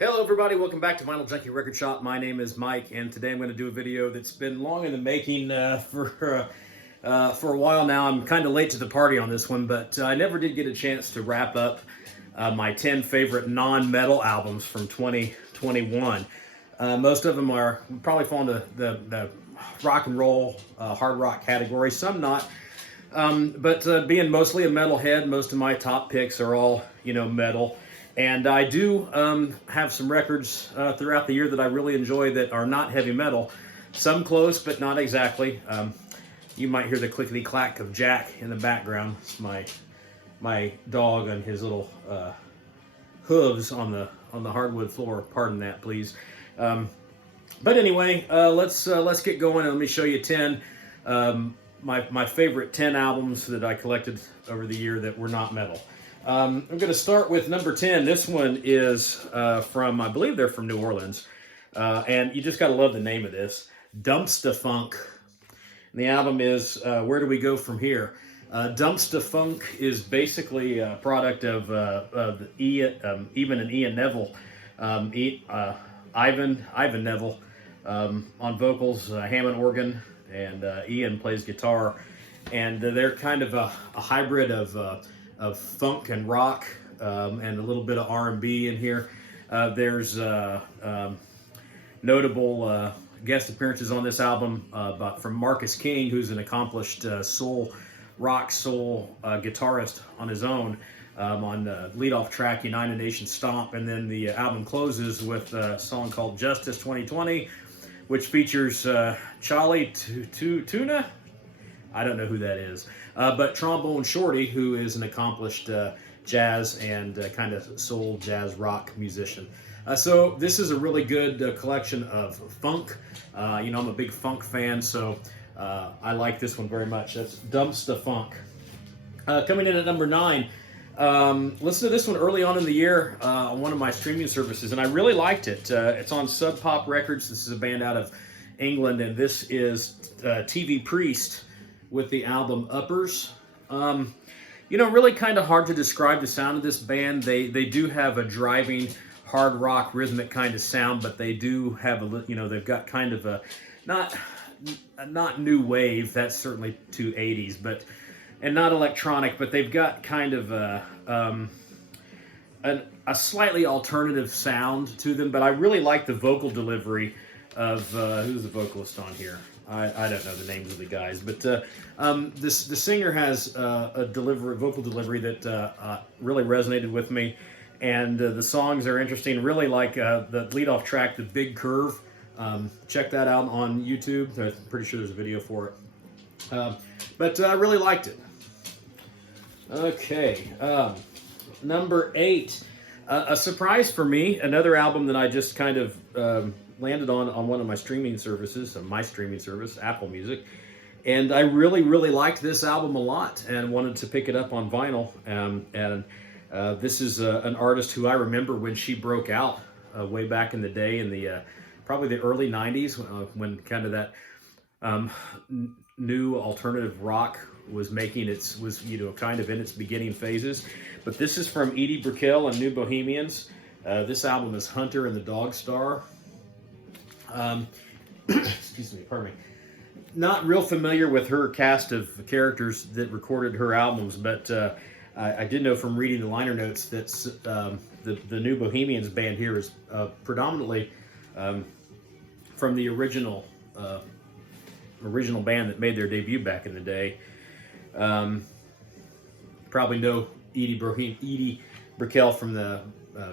Hello everybody, welcome back to Vinyl Junkie Record Shop. My name is Mike, and today I'm going to do a video that's been long in the making for a while now. I'm kind of late to the party on this one, but I never did get a chance to wrap up my 10 favorite non-metal albums from 2021. Most of them are probably fall into the rock and roll, hard rock category, some not. But being mostly a metalhead, most of my top picks are all, metal. And I do have some records throughout the year that I really enjoy that are not heavy metal. Some close, but not exactly. You might hear the clickety clack of Jack in the background. It's my dog and his little hooves on the hardwood floor. Pardon that, please. But anyway, let's get going and let me show you 10 my favorite 10 albums that I collected over the year that were not metal. I'm going to start with number 10. This one is from, I believe they're from New Orleans. And you just got to love the name of this, Dumpsta Funk. And the album is Where Do We Go From Here? Dumpsta Funk is basically a product of Even and Ian Neville. Ivan Neville on vocals, Hammond organ, and Ian plays guitar. And they're kind of a hybrid of funk and rock, and a little bit of R&B in here. There's notable guest appearances on this album from Marcus King, who's an accomplished rock soul guitarist on his own. On the lead-off track, United Nations Stomp, and then the album closes with a song called Justice 2020, which features Charlie Tuna. I don't know who that is, but Trombone Shorty, who is an accomplished jazz and kind of soul jazz rock musician. So this is a really good collection of funk. I'm a big funk fan, so I like this one very much. That's Dumpsta Funk. Coming in at number 9, listen to this one early on in the year on one of my streaming services, and I really liked it. It's on Sub Pop Records. This is a band out of England, and this is TV Priest with the album Uppers. Really kind of hard to describe the sound of this band. They do have a driving, hard rock, rhythmic kind of sound, but they do have they've got kind of a, not new wave, that's certainly too 80s, and not electronic, but they've got kind of a slightly alternative sound to them. But I really like the vocal delivery of, who's the vocalist on here? I don't know the names of the guys, but the singer has a vocal delivery that really resonated with me, and the songs are interesting. Really like the lead-off track, The Big Curve. Check that out on YouTube. I'm pretty sure there's a video for it. But I really liked it. Okay, number 8. A surprise for me, another album that I just kind of landed on one of my streaming services, my streaming service, Apple Music, and I really, really liked this album a lot and wanted to pick it up on vinyl. This is an artist who I remember when she broke out way back in the day in the probably the early 90s when kind of that new alternative rock was kind of in its beginning phases. But this is from Edie Brickell and New Bohemians. This album is Hunter and the Dog Star. Excuse me, pardon me. Not real familiar with her cast of characters that recorded her albums, but I did know from reading the liner notes that the New Bohemians band here is predominantly from the original band that made their debut back in the day. Probably know Edie Brickell from the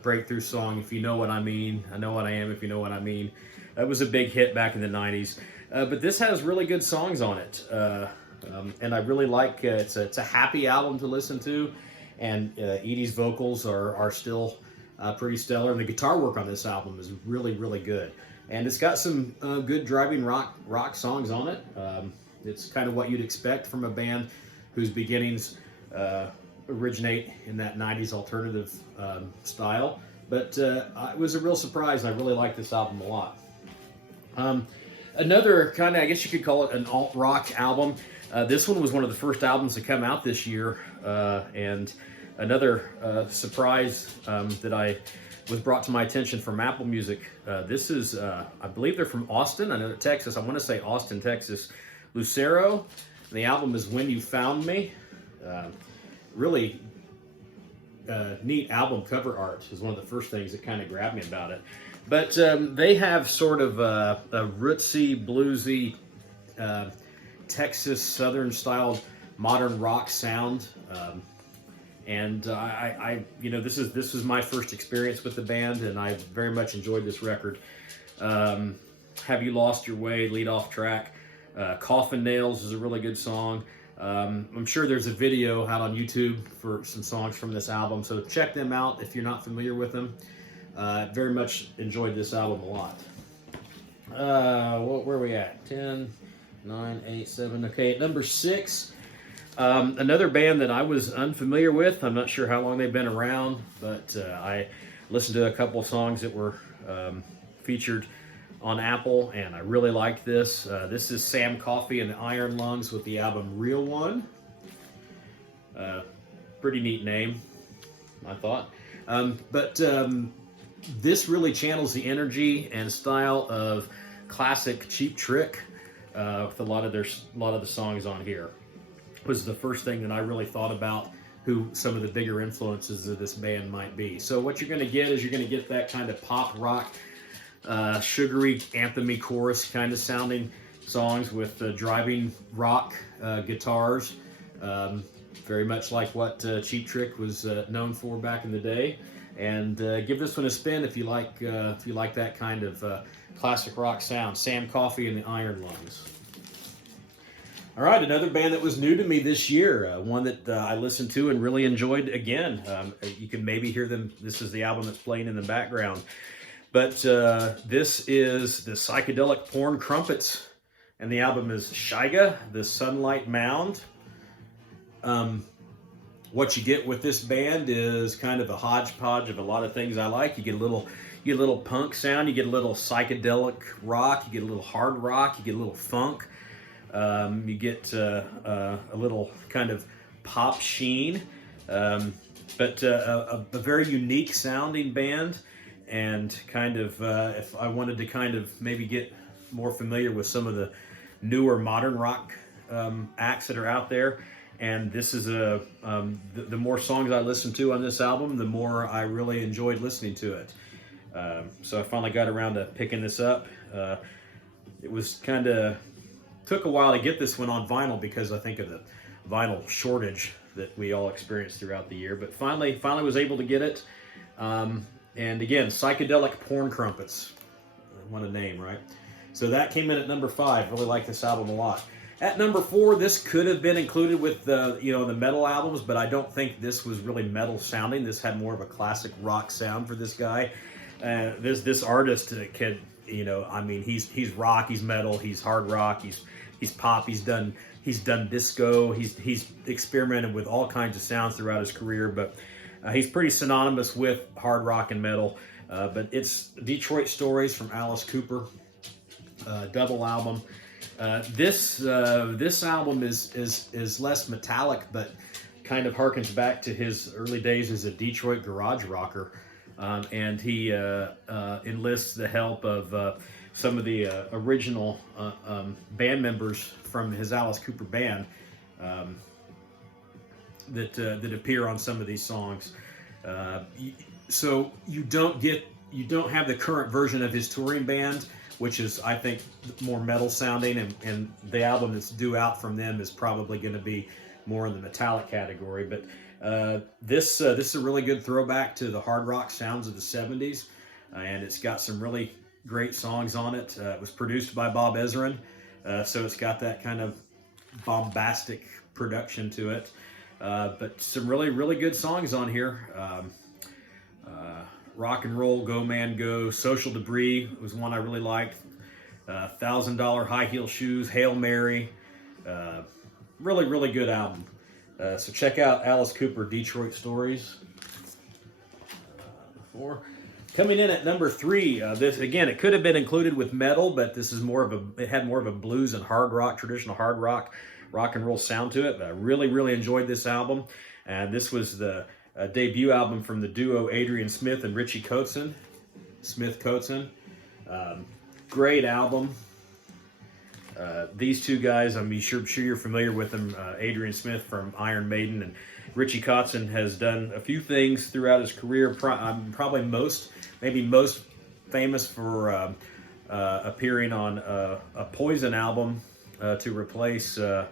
breakthrough song, If You Know What I Mean, I Know What I Am If You Know What I Mean. That was a big hit back in the 90s. But this has really good songs on it. And I really like it's a happy album to listen to. And Edie's vocals are still pretty stellar. And the guitar work on this album is really, really good. And it's got some good driving rock songs on it. It's kind of what you'd expect from a band whose beginnings originate in that 90s alternative style. But it was a real surprise, and I really like this album a lot. Another kind of, I guess you could call it an alt-rock album. This one was one of the first albums to come out this year, and Another surprise that I was brought to my attention from Apple Music. This is, I believe they're from Austin. I know Texas. I want to say Austin, Texas. Lucero. And the album is When You Found Me. Really neat album cover art is one of the first things that kind of grabbed me about it. But they have sort of a rootsy, bluesy, Texas Southern styled modern rock sound. And you know, this was my first experience with the band, and I very much enjoyed this record. Have You Lost Your Way, lead off track. Coffin Nails is a really good song. I'm sure there's a video out on YouTube for some songs from this album, so check them out if you're not familiar with them. Very much enjoyed this album a lot. Where are we at? 10, 9, 8, 7. Okay, at number 6. Another band that I was unfamiliar with. I'm not sure how long they've been around, but I listened to a couple of songs that were featured on Apple, and I really liked this. This is Sam Coffey and the Iron Lungs with the album Real One. Pretty neat name, I thought. This really channels the energy and style of classic Cheap Trick with a lot of the songs on here. Was the first thing that I really thought about who some of the bigger influences of this band might be. So what you're going to get is you're going to get that kind of pop rock, sugary anthem-y chorus kind of sounding songs with driving rock guitars, very much like what Cheap Trick was known for back in the day. And give this one a spin if you like that kind of classic rock sound. Sam Coffey and the Iron Lungs. All right, another band that was new to me this year, one that I listened to and really enjoyed again. You can maybe hear them. This is the album that's playing in the background. But this is the Psychedelic Porn Crumpets, and the album is Shiga, the Sunlight Mound. What you get with this band is kind of a hodgepodge of a lot of things I like. You get a little punk sound, you get a little psychedelic rock, you get a little hard rock, you get a little funk. You get a little kind of pop sheen, but a very unique sounding band. And kind of, if I wanted to kind of maybe get more familiar with some of the newer modern rock acts that are out there, and this is the more songs I listened to on this album, the more I really enjoyed listening to it. So I finally got around to picking this up. It was kind of took a while to get this one on vinyl because I think of the vinyl shortage that we all experienced throughout the year, but finally was able to get it. And again, Psychedelic Porn Crumpets. What a name, right? So that came in at number 5. Really like this album a lot. At number 4, this could have been included with the the metal albums, but I don't think this was really metal sounding. This had more of a classic rock sound for this guy. This artist can, I mean, he's rock, he's metal, he's hard rock, he's pop, he's done disco, he's experimented with all kinds of sounds throughout his career, but he's pretty synonymous with hard rock and metal. But it's Detroit Stories from Alice Cooper, double album. This album is less metallic, but kind of harkens back to his early days as a Detroit garage rocker, and he enlists the help of some of the original band members from his Alice Cooper band that appear on some of these songs. So you don't have the current version of his touring band, which is, I think, more metal sounding, and the album that's due out from them is probably going to be more in the metallic category. But this is a really good throwback to the hard rock sounds of the 70s, and it's got some really great songs on it. It was produced by Bob Ezrin, so it's got that kind of bombastic production to it. But some really good songs on here. Rock and Roll, Go Man Go, Social Debris was one I really liked. $1,000 High Heel Shoes, Hail Mary. Really good album. So check out Alice Cooper, Detroit Stories. 4. Coming in at number 3, this again, it could have been included with metal, but this is it had more of a blues and hard rock, traditional hard rock and roll sound to it. But I really enjoyed this album. And this was the debut album from the duo Adrian Smith and Richie Kotzen. Smith-Kotzen. Great album. These two guys, I'm sure you're familiar with them. Adrian Smith from Iron Maiden, and Richie Kotzen has done a few things throughout his career. Probably maybe most famous for appearing on a Poison album to replace. You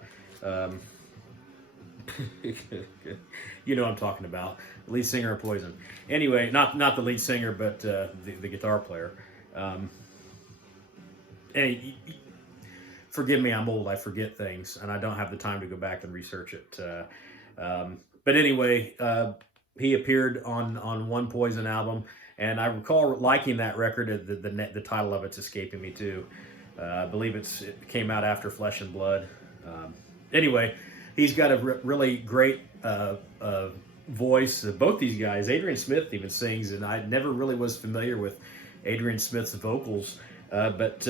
know what I'm talking about. Lead singer of Poison. Anyway, not the lead singer, but the guitar player. And forgive me, I'm old. I forget things, and I don't have the time to go back and research it. But anyway, he appeared on one Poison album, and I recall liking that record. The title of it's escaping me too. I believe it came out after Flesh and Blood. Anyway, he's got a really great voice. Both these guys, Adrian Smith even sings, and I never really was familiar with Adrian Smith's vocals, but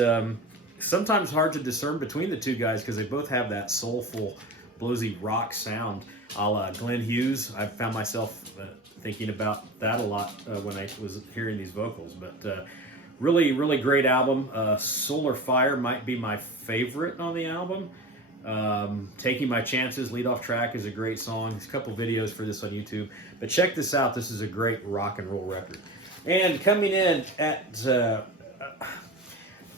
sometimes hard to discern between the two guys because they both have that soulful, bluesy rock sound, a la Glenn Hughes. I found myself thinking about that a lot when I was hearing these vocals, but really, really great album. Solar Fire might be my favorite on the album. Taking My Chances, lead off track, is a great song. There's a couple videos for this on YouTube, but check this out. This is a great rock and roll record. And coming in at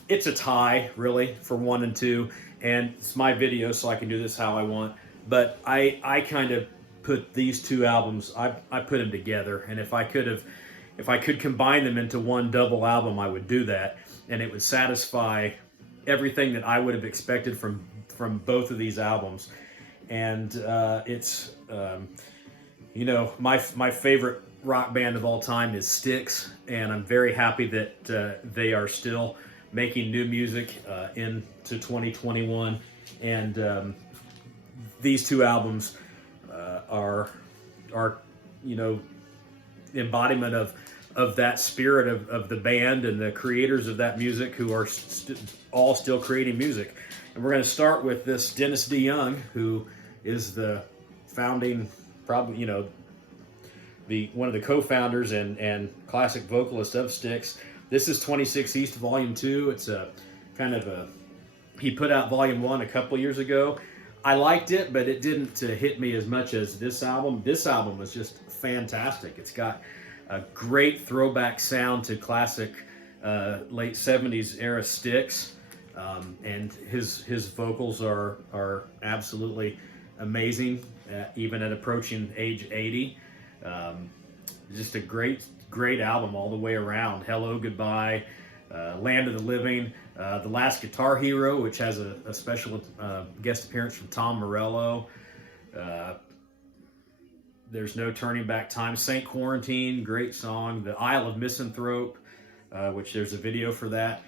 it's a tie really for 1 and 2, and it's my video, so I can do this how I want. But I kind of put these two albums, I put them together, and if I could combine them into one double album, I would do that, and it would satisfy everything that I would have expected from both of these albums. And it's you know, my favorite rock band of all time is Styx, and I'm very happy that they are still making new music into 2021. And these two albums are you know, embodiment of that spirit of the band and the creators of that music, who are all still creating music. And we're going to start with this Dennis DeYoung, who is the founding, probably, you know, one of the co-founders and classic vocalist of Styx. This is 26 East Volume 2. It's a kind of he put out Volume 1 a couple years ago. I liked it, but it didn't hit me as much as this album. This album was just fantastic. It's got a great throwback sound to classic late 70s era Styx. And his vocals are absolutely amazing, even at approaching age 80. Just a great album all the way around. Hello, Goodbye, Land of the Living, The Last Guitar Hero, which has a special guest appearance from Tom Morello. There's No Turning Back Time, Saint Quarantine, great song. The Isle of Misanthrope, which there's a video for that.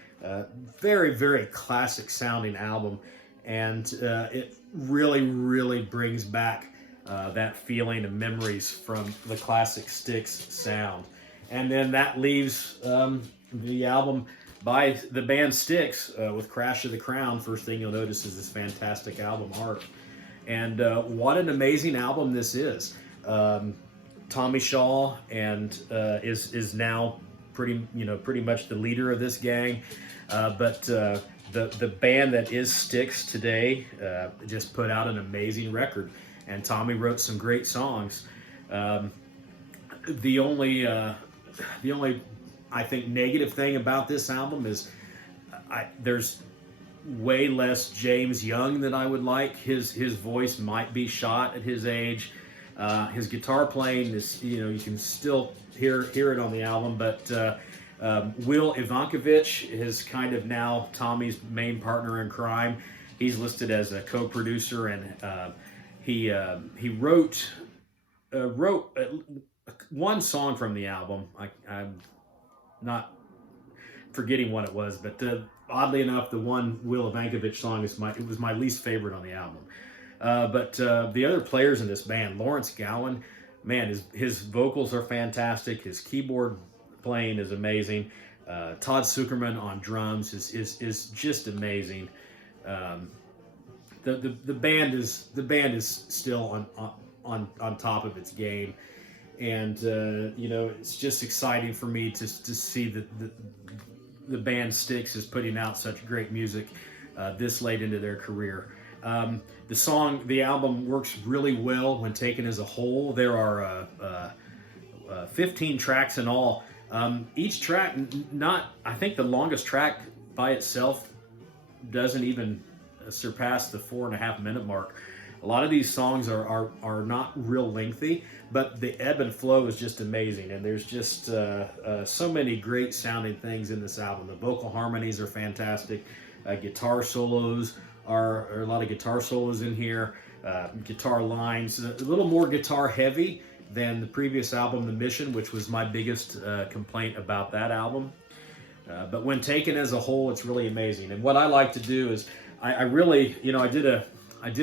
Very, very classic sounding album, and it really, really brings back that feeling and memories from the classic Styx sound. And then that leaves the album by the band Styx with Crash of the Crown. First thing you'll notice is this fantastic album art. And what an amazing album this is. Tommy Shaw and is now pretty much the leader of this gang. But the band that is Styx today just put out an amazing record, and Tommy wrote some great songs. The only I think negative thing about this album is there's way less James Young than I would like. His voice might be shot at his age. His guitar playing is, you can still hear it on the album, but Will Ivankovich is kind of now Tommy's main partner in crime. He's listed as a co-producer, and he wrote one song from the album. I'm not forgetting what it was, but oddly enough, the one Will Ivankovich song was my least favorite on the album. But the other players in this band, Lawrence Gowan, man, his vocals are fantastic. His keyboard playing is amazing. Todd Sucherman on drums is just amazing. The band is still on top of its game, and you know, it's just exciting for me to see that the band Styx is putting out such great music this late into their career. The album works really well when taken as a whole. There are 15 tracks in all. Each track, I think the longest track by itself doesn't even surpass the 4.5 minute mark. A lot of these songs are not real lengthy, but the ebb and flow is just amazing, and there's just so many great sounding things in this album. The vocal harmonies are fantastic. Guitar solos are a lot of guitar solos in here. Guitar lines, a little more guitar heavy than the previous album, The Mission, which was my biggest complaint about that album. But when taken as a whole, it's really amazing. And what I like to do is, I really, you know, I did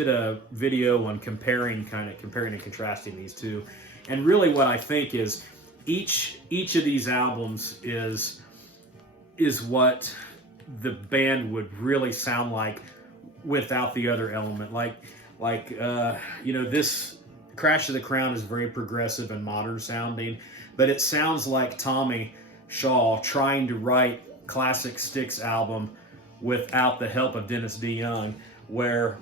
a video on comparing and contrasting these two, and really what I think is each of these albums is what the band would really sound like without the other element. Like you know, this Crash of the Crown is very progressive and modern sounding, but it sounds like Tommy Shaw trying to write classic Styx album without the help of Dennis DeYoung, where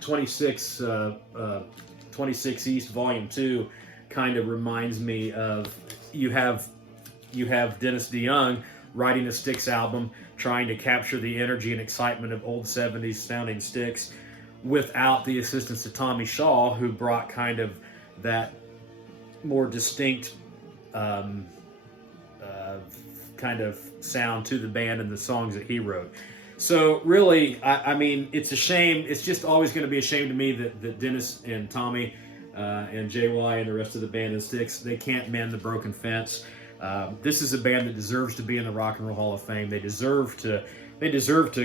26 East Volume 2 kind of reminds me of, you have Dennis DeYoung writing a Styx album, trying to capture the energy and excitement of old 70s sounding Styx without the assistance of Tommy Shaw, who brought kind of that more distinct kind of sound to the band and the songs that he wrote. So really, I mean, it's a shame. It's just always going to be a shame to me that Dennis and Tommy and JY and the rest of the band and Styx, they can't mend the broken fence. This is a band that deserves to be in the Rock and Roll Hall of Fame. They deserve to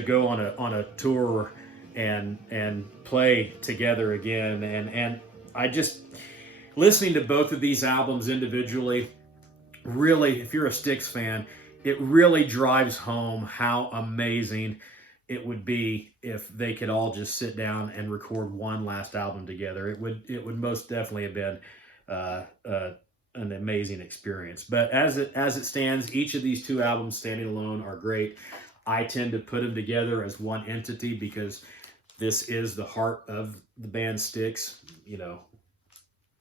go on a tour and play together again. And I just, listening to both of these albums individually, really, if you're a Styx fan, it really drives home how amazing it would be if they could all just sit down and record one last album together. It would most definitely have been an amazing experience. But as it stands, each of these two albums standing alone are great. I tend to put them together as one entity because this is the heart of the band Styx, you know.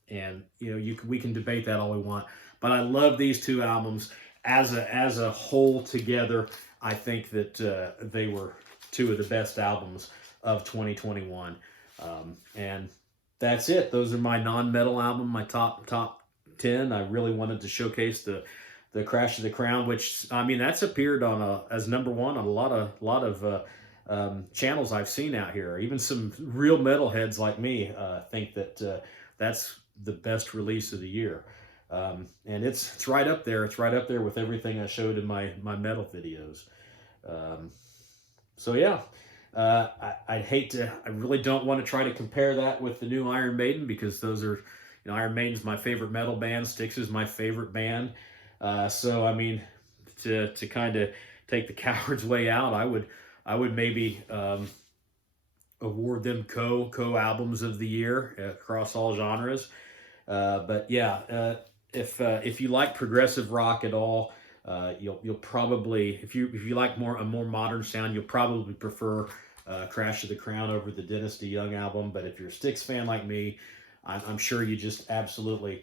And you know, we can debate that all we want, but I love these two albums as a whole together. I think that they were two of the best albums of 2021, and that's it. Those are my non-metal album, my top 10. I really wanted to showcase the Crash of the Crown, which, I mean, that's appeared on as number one on a lot of channels I've seen out here. Even some real metalheads like me think that that's the best release of the year. And it's right up there. It's right up there with everything I showed in my metal videos. So yeah, I really don't want to try to compare that with the new Iron Maiden, because those are, you know, Iron Maiden's my favorite metal band. Styx is my favorite band. So I mean, to kind of take the coward's way out, I would maybe award them co albums of the year across all genres. But yeah, if you like progressive rock at all, you'll probably, if you like a more modern sound, you'll probably prefer Crash of the Crown over the Dennis DeYoung album. But if you're a Styx fan like me, I'm sure you just absolutely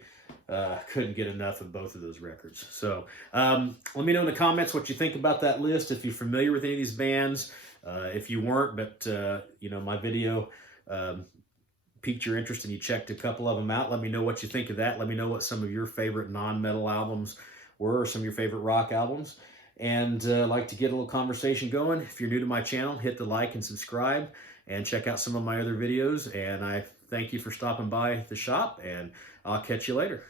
couldn't get enough of both of those records. So let me know in the comments what you think about that list, if you're familiar with any of these bands. If you weren't, but you know, my video piqued your interest and you checked a couple of them out, let me know what you think of that. Let me know what some of your favorite non-metal albums were, or some of your favorite rock albums. And I'd like to get a little conversation going. If you're new to my channel, hit the like and subscribe, and check out some of my other videos. And I thank you for stopping by the shop, and I'll catch you later.